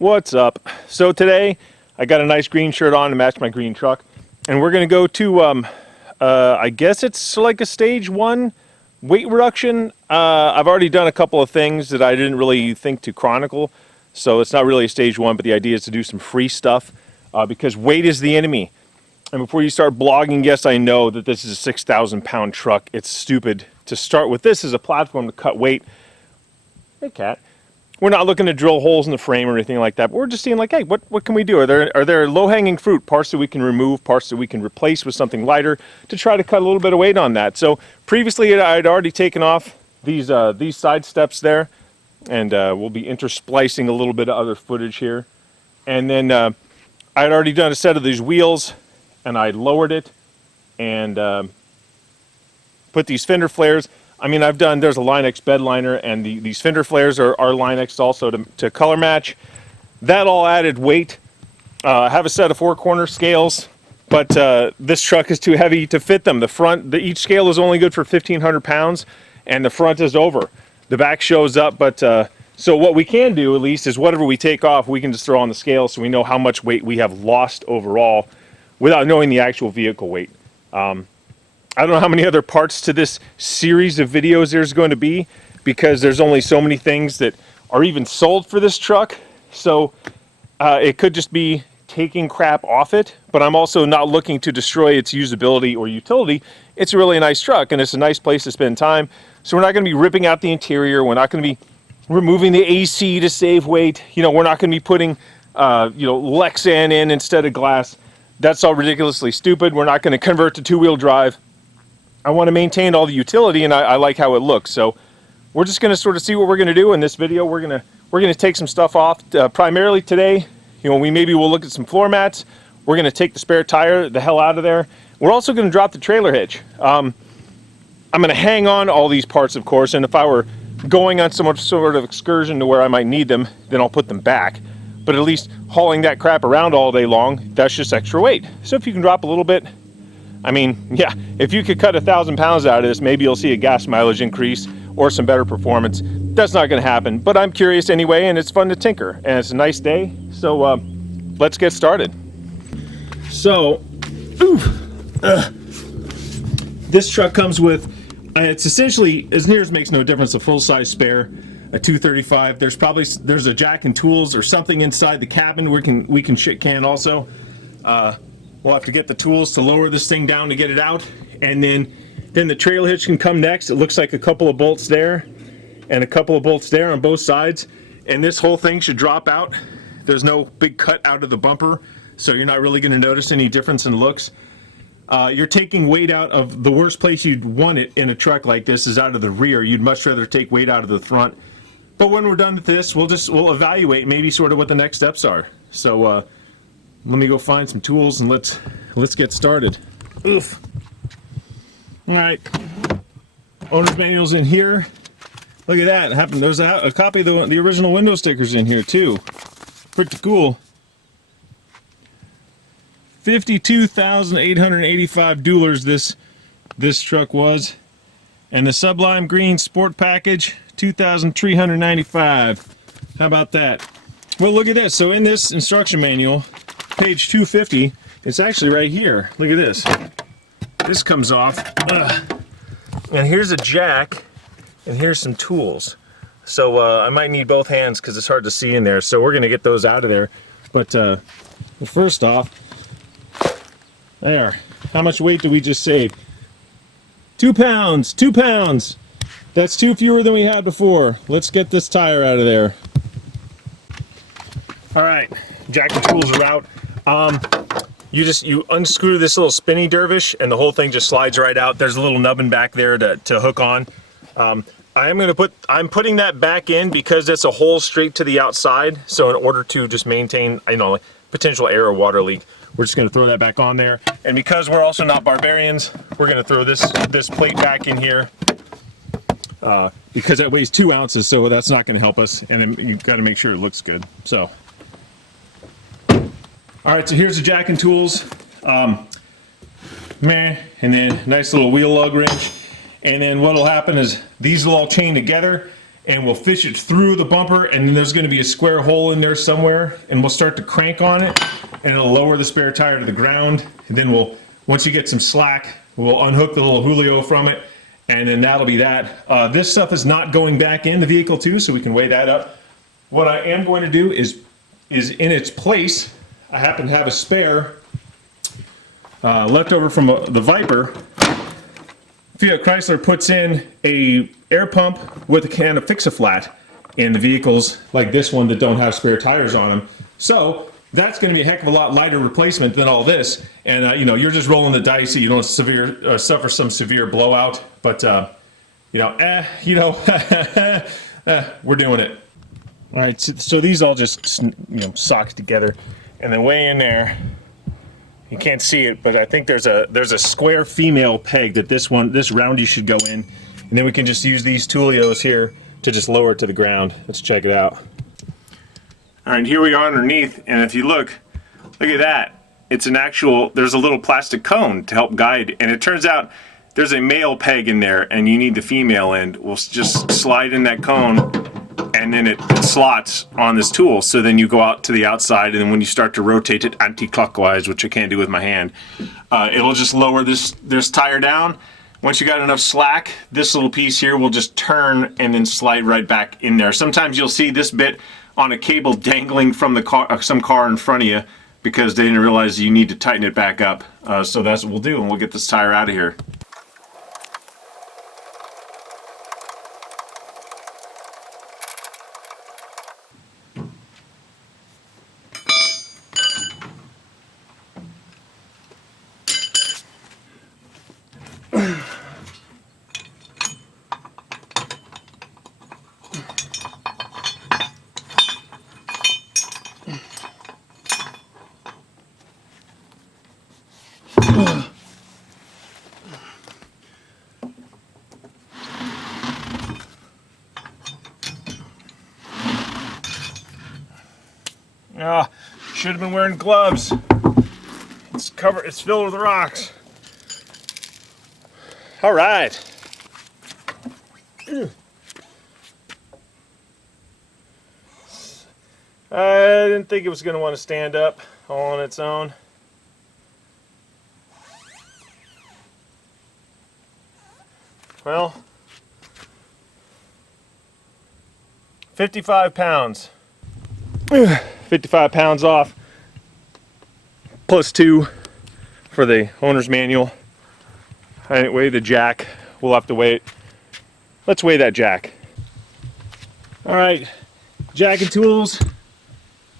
What's up? So today I got a nice green shirt on to match my green truck, and we're gonna go to I guess it's like a stage 1 weight reduction. I've already done a couple of things that I didn't really think to chronicle, so it's not really a stage 1, but the idea is to do some free stuff because weight is the enemy. And before you start blogging, yes, I know that this is a 6,000 pound truck. It's stupid to start with this as a platform to cut weight. Hey, cat. We're not looking to drill holes in the frame or anything like that, but we're just seeing like, hey, what can we do? Are there low-hanging fruit, parts that we can remove, parts that we can replace with something lighter to try to cut a little bit of weight on that? So previously I'd already taken off these side steps there, and we'll be intersplicing a little bit of other footage here. And then I'd already done a set of these wheels, and I lowered it and put these fender flares. I mean, there's a Line-X bed liner, and these fender flares are Line-X also to color match. That all added weight. I have a set of 4-corner scales, but this truck is too heavy to fit them. Each scale is only good for 1,500 pounds, and the front is over. The back shows up, but so what we can do at least is whatever we take off, we can just throw on the scale so we know how much weight we have lost overall without knowing the actual vehicle weight. I don't know how many other parts to this series of videos there's going to be, because there's only so many things that are even sold for this truck. So it could just be taking crap off it, but I'm also not looking to destroy its usability or utility. It's a really nice truck, and it's a nice place to spend time. So we're not going to be ripping out the interior. We're not going to be removing the AC to save weight. You know, we're not going to be putting Lexan in instead of glass. That's all ridiculously stupid. We're not going to convert to 2-wheel drive. I want to maintain all the utility, and I like how it looks. So we're just going to sort of see what we're going to do in this video. We're going to take some stuff off. Primarily today, maybe we'll look at some floor mats. We're going to take the spare tire the hell out of there. We're also going to drop the trailer hitch. I'm going to hang on all these parts, of course, and if I were going on some sort of excursion to where I might need them, then I'll put them back. But at least hauling that crap around all day long, that's just extra weight. So if you can drop a little bit, I mean, yeah, if you could cut 1,000 pounds out of this, maybe you'll see a gas mileage increase or some better performance. That's not going to happen, but I'm curious anyway, and it's fun to tinker, and it's a nice day, so let's get started. So, this truck comes with, it's essentially, as near as makes no difference, a full-size spare, a 235. There's a jack and tools or something inside the cabin we can shit can also. We'll have to get the tools to lower this thing down to get it out, and then the trail hitch can come next. It looks like a couple of bolts there and a couple of bolts there on both sides, and this whole thing should drop out. There's no big cut out of the bumper, so you're not really going to notice any difference in looks. You're taking weight out of the worst place you'd want it in a truck like this is out of the rear. You'd much rather take weight out of the front. But when we're done with this, we'll evaluate maybe sort of what the next steps are. So let me go find some tools and let's get started. Oof. All right. Owner's manual's in here. Look at that. There's a copy of the original window stickers in here too. Pretty cool. 52,885 dollars this truck was, and the Sublime Green Sport Package 2,395. How about that? Well, look at this. So in this instruction manual, page 250, it's actually right here. Look at this. This comes off, and here's a jack, and here's some tools. So I might need both hands because it's hard to see in there. So we're going to get those out of there. But first off, there. How much weight did we just save? 2 pounds. 2 pounds. That's 2 fewer than we had before. Let's get this tire out of there. All right, jack and tools are out. You unscrew this little spinny dervish, and the whole thing just slides right out. There's a little nubbin back there to hook on. I'm putting that back in because it's a hole straight to the outside. So in order to just maintain, like potential air or water leak, we're just going to throw that back on there. And because we're also not barbarians, we're going to throw this plate back in here because that weighs 2 ounces, so that's not going to help us. And then you've got to make sure it looks good. So, all right, so here's the jack and tools. And then nice little wheel lug wrench. And then what'll happen is these will all chain together, and we'll fish it through the bumper, and then there's going to be a square hole in there somewhere, and we'll start to crank on it, and it'll lower the spare tire to the ground. And then once you get some slack, we'll unhook the little Julio from it, and then that'll be that. This stuff is not going back in the vehicle too, so we can weigh that up. What I am going to do is in its place, I happen to have a spare left over from the Viper. Fiat Chrysler puts in a air pump with a can of Fix-A-Flat in the vehicles like this one that don't have spare tires on them. So that's going to be a heck of a lot lighter replacement than all this. And you know, you're just rolling the dice so you don't suffer some severe blowout. But we're doing it. All right, so these all just sock together, and then way in there. You can't see it, but I think there's a square female peg that this roundy should go in, and then we can just use these Tulios here to just lower it to the ground. Let's check it out. All right, here we are underneath, and if you look at that. It's an actual, there's a little plastic cone to help guide, and it turns out there's a male peg in there, and you need the female end. We'll just slide in that cone, and then it slots on this tool. So then you go out to the outside, and then when you start to rotate it anti-clockwise, which I can't do with my hand, it'll just lower this tire down. Once you got enough slack, this little piece here will just turn and then slide right back in there. Sometimes you'll see this bit on a cable dangling from the car, some car in front of you, because they didn't realize you need to tighten it back up. So that's what we'll do, and we'll get this tire out of here. Should have been wearing gloves. It's filled with rocks. All right. I didn't think it was going to want to stand up all on its own. Well, 55 pounds. 55 pounds off, plus 2 for the owner's manual. I didn't weigh the jack. We'll have to weigh it. Let's weigh that jack. All right, jack and tools,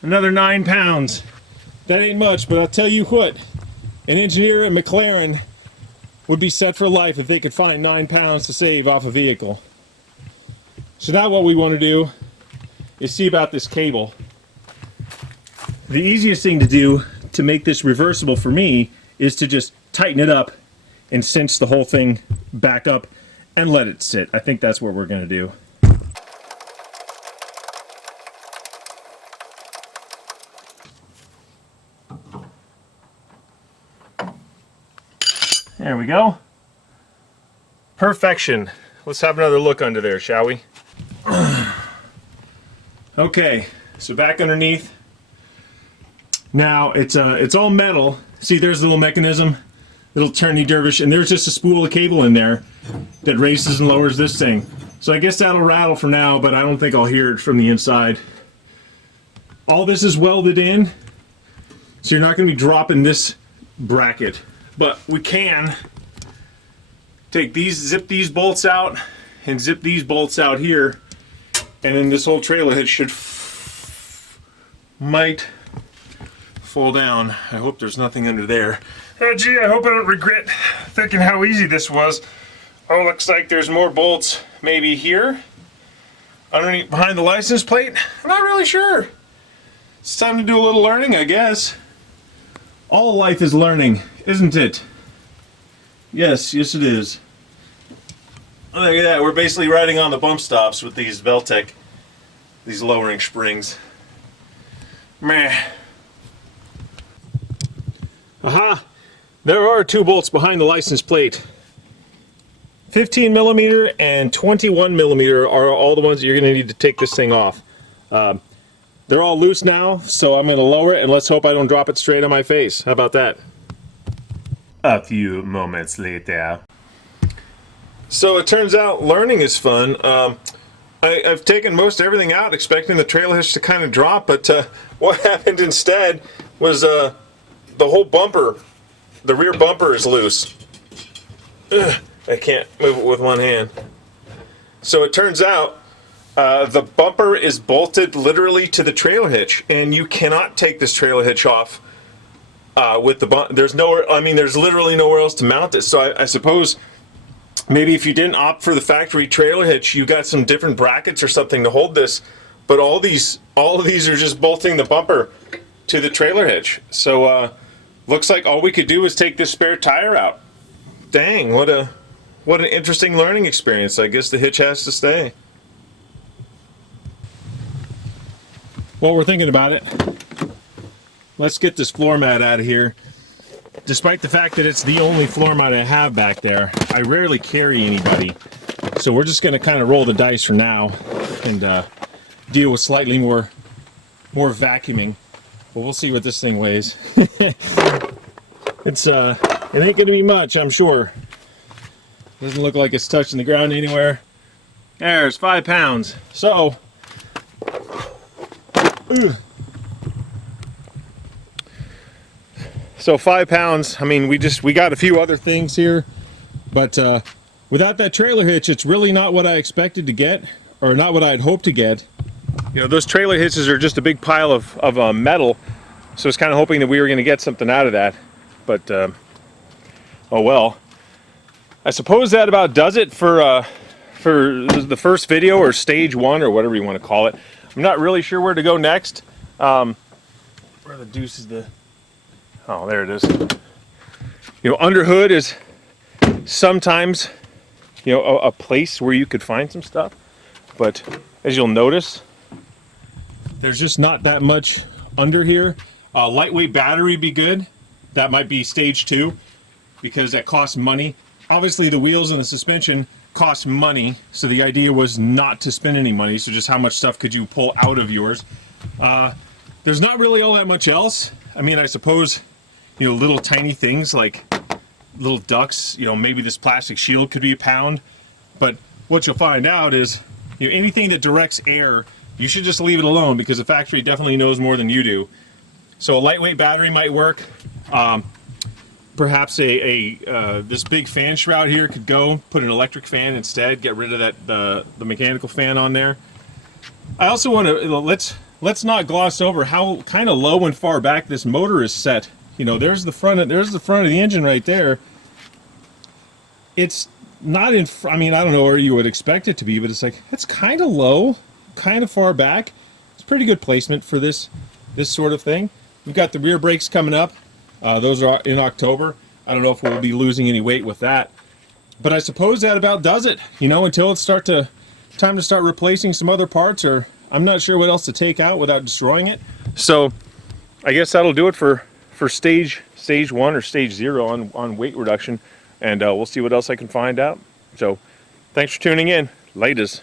another 9 pounds. That ain't much, but I'll tell you what, an engineer at McLaren would be set for life if they could find 9 pounds to save off a vehicle. So now what we want to do is see about this cable. The easiest thing to do to make this reversible for me is to just tighten it up and cinch the whole thing back up and let it sit. I think that's what we're going to do. There we go. Perfection. Let's have another look under there, shall we? Okay, so back underneath. Now it's all metal. See, there's the little mechanism, little turny dervish, and there's just a spool of cable in there that raises and lowers this thing. So I guess that'll rattle for now, but I don't think I'll hear it from the inside. All this is welded in, so you're not going to be dropping this bracket. But we can take these, zip these bolts out, and zip these bolts out here, and then this whole trailer head might fall down. I hope there's nothing under there. Oh gee, I hope I don't regret thinking how easy this was. Oh, looks like there's more bolts maybe here underneath behind the license plate. I'm not really sure. It's time to do a little learning, I guess. All life is learning, isn't it? Yes it is. Look at that, we're basically riding on the bump stops with these Veltec, these lowering springs. Meh. Aha! There are 2 bolts behind the license plate. 15 millimeter and 21 millimeter are all the ones that you're going to need to take this thing off. They're all loose now, so I'm going to lower it and let's hope I don't drop it straight on my face. How about that? A few moments later. So it turns out learning is fun. I've taken most everything out expecting the trail hitch to kind of drop, but what happened instead was the whole bumper, the rear bumper is loose. Ugh, I can't move it with one hand. So it turns out the bumper is bolted literally to the trailer hitch, and you cannot take this trailer hitch off with the bumper. There's nowhere, I mean, there's literally nowhere else to mount it. So I suppose maybe if you didn't opt for the factory trailer hitch, you got some different brackets or something to hold this. But all of these are just bolting the bumper to the trailer hitch. So looks like all we could do is take this spare tire out. Dang, what an interesting learning experience. I guess the hitch has to stay. Well, we're thinking about it. Let's get this floor mat out of here. Despite the fact that it's the only floor mat I have back there, I rarely carry anybody. So we're just going to kind of roll the dice for now and deal with slightly more vacuuming. But we'll see what this thing weighs. It ain't going to be much, I'm sure. Doesn't look like it's touching the ground anywhere. There's 5 pounds. So, so 5 pounds. I mean, we got a few other things here, but without that trailer hitch, it's really not what I expected to get, or not what I had hoped to get. You know, those trailer hitches are just a big pile of metal, so I was kind of hoping that we were going to get something out of that, but oh well. I suppose that about does it for the first video, or stage 1, or whatever you want to call it. I'm not really sure where to go next. Where the deuce is the... Oh, there it is. You know, under hood is sometimes, you know, a place where you could find some stuff. But as you'll notice, there's just not that much under here. Lightweight battery would be good. That might be stage 2 because that costs money. Obviously the wheels and the suspension cost money, so the idea was not to spend any money, so just how much stuff could you pull out of yours. There's not really all that much else. I mean, I suppose, you know, little tiny things like little ducts, you know, maybe this plastic shield could be a pound, but what you'll find out is, you know, anything that directs air, you should just leave it alone because the factory definitely knows more than you do. So a lightweight battery might work. Perhaps this big fan shroud here could go. Put an electric fan instead. Get rid of that the mechanical fan on there. I also want to let's not gloss over how kind of low and far back this motor is set. You know, there's the front of the engine right there. It's not in. I mean, I don't know where you would expect it to be, but it's like it's kind of low, kind of far back. It's pretty good placement for this sort of thing. We've got the rear brakes coming up. Those are in October. I don't know if we'll be losing any weight with that. But I suppose that about does it, you know, until it's time to start replacing some other parts, or I'm not sure what else to take out without destroying it. So I guess that'll do it for stage 1 or stage 0 on weight reduction, and we'll see what else I can find out. So thanks for tuning in. Laters.